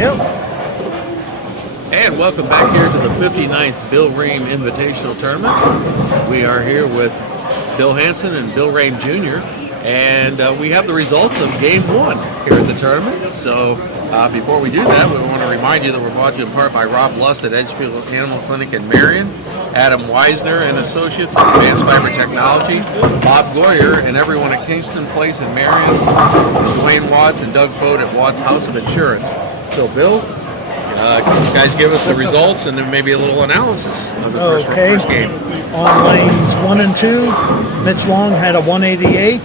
Yep. And welcome back here to the 59th Bill Rahm Invitational Tournament. We are here with Bill Hansen and Bill Rahm Jr. And we have the results of Game 1 here at the tournament. So before we do that, we want to remind you that we're brought to you in part by Rob Lust at Edgefield Animal Clinic in Marion, Adam Weisner and Associates at Advanced Fiber Technology, Bob Goyer and everyone at Kingston Place in Marion, Dwayne Watts and Doug Fote at Watts House of Insurance. So Bill, can you guys give us the results and then maybe a little analysis of the first game? On lanes 1 and 2, Mitch Long had a 188.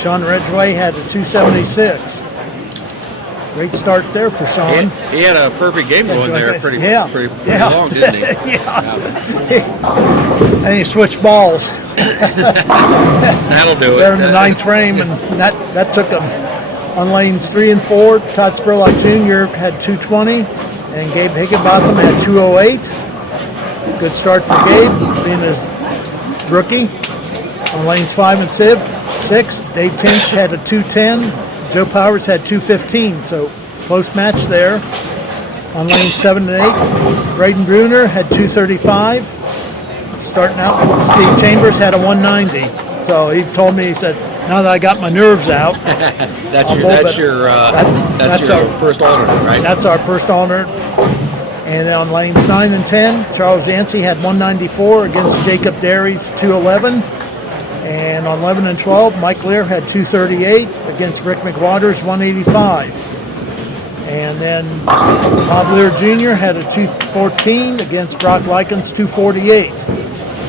Sean Ridgway had a 276. Great start there for Sean. He had a perfect game going there pretty long, didn't he? Yeah. And he switched balls. That'll do it. There in the 9th frame, and that took him. On lanes 3 and 4, Todd Spurlock Jr. had 220, and Gabe Higginbotham had 208. Good start for Gabe, being his rookie. On lanes 5 and 6, Dave Tinch had a 210. Joe Powers had 215, so close match there. On lanes 7 and 8, Braden Bruner had 235. Starting out, Steve Chambers had a 190. So he told me, he said, now that I got my nerves out. that's your first alternate, right? That's our first alternate. And then on lanes 9 and 10, Charles Yancey had 194 against Jacob Derry's 211. And on 11 and 12, Mike Lear had 238 against Rick McWater's 185. And then Bob Lear Jr. had a 214 against Brock Likens' 248.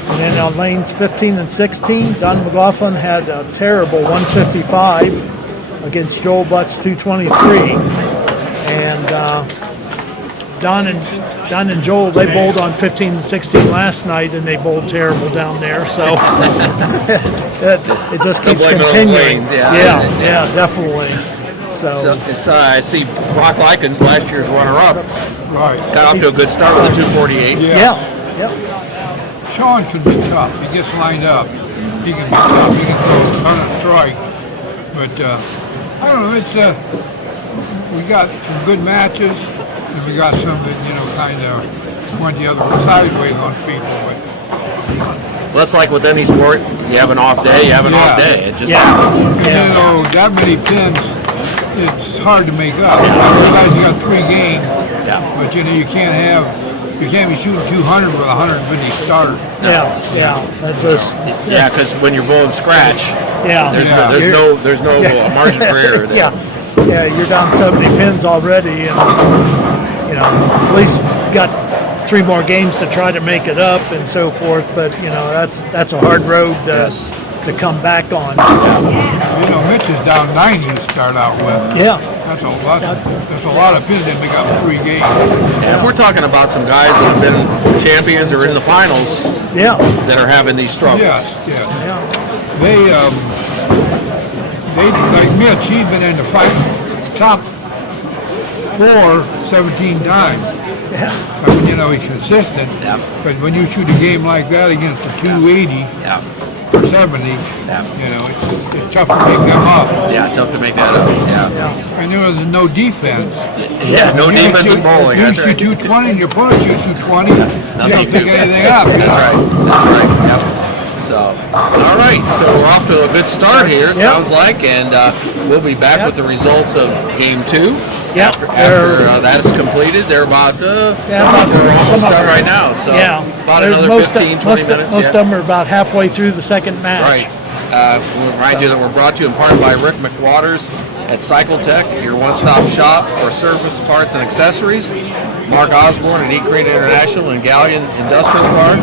And then on lanes 15 and 16, Don McLaughlin had a terrible 155 against Joel Butt's 223. And Don and Joel, they bowled on 15 and 16 last night, and they bowled terrible down there. So it just keeps continuing. Yeah, definitely. So I see Brock Likens, last year's runner-up. Right. Got off to a good start with a 248. Yeah. Sean can be tough. He gets lined up. He can be tough. He can throw a ton of strike. But I don't know. It's we got some good matches. And we got some that, kind of went the other sideways on people. But, well, that's like with any sport. You have an off day, you have an off day. It just happens. And, that many pins, it's hard to make up. I realize you got 3 games, but, you can't be shooting 200 with 150 starters. That's just because when you're bowling scratch, there's no margin for error there. Yeah, you're down 70 pins already, and at least got 3 more games to try to make it up and so forth. But that's a hard road to come back on. Mitch is down 90 to start out with. Yeah, that's a lot of pins that make up 3 games. And if we're talking about some guys that have been champions or in the finals, that are having these struggles. They like Mitch. He's been in the top 4 17 times. I mean, he's consistent. But when you shoot a game like that against a 280 or 70, it's tough to make them up. Yeah, tough to make that up. And there was no defense. No defense in bowling. You shoot 220 and your opponent shoots 220. You don't pick anything up. That's right. So, all right. So we're off to a good start here. It sounds like, and we'll be back with the results of Game 2. After that is completed, they're about we're almost done right now. So about another 15, 20 minutes. Most of them are about halfway through the second match. Right. We'll remind you that we're brought to you in part by Rick McWaters at Cycle Tech, your one-stop shop for service parts and accessories. Mark Osborne at E-Crate International and Galleon Industrial Park.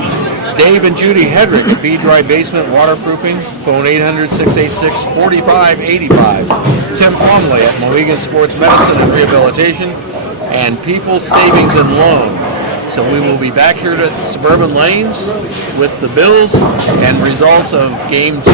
Dave and Judy Hedrick at B-Dry Basement Waterproofing. Phone 800-686-4585. Tim Plumley at Mohegan Sports Medicine and Rehabilitation. And People's Savings and Loan. So we will be back here to Suburban Lanes with the Bills and results of Game 2.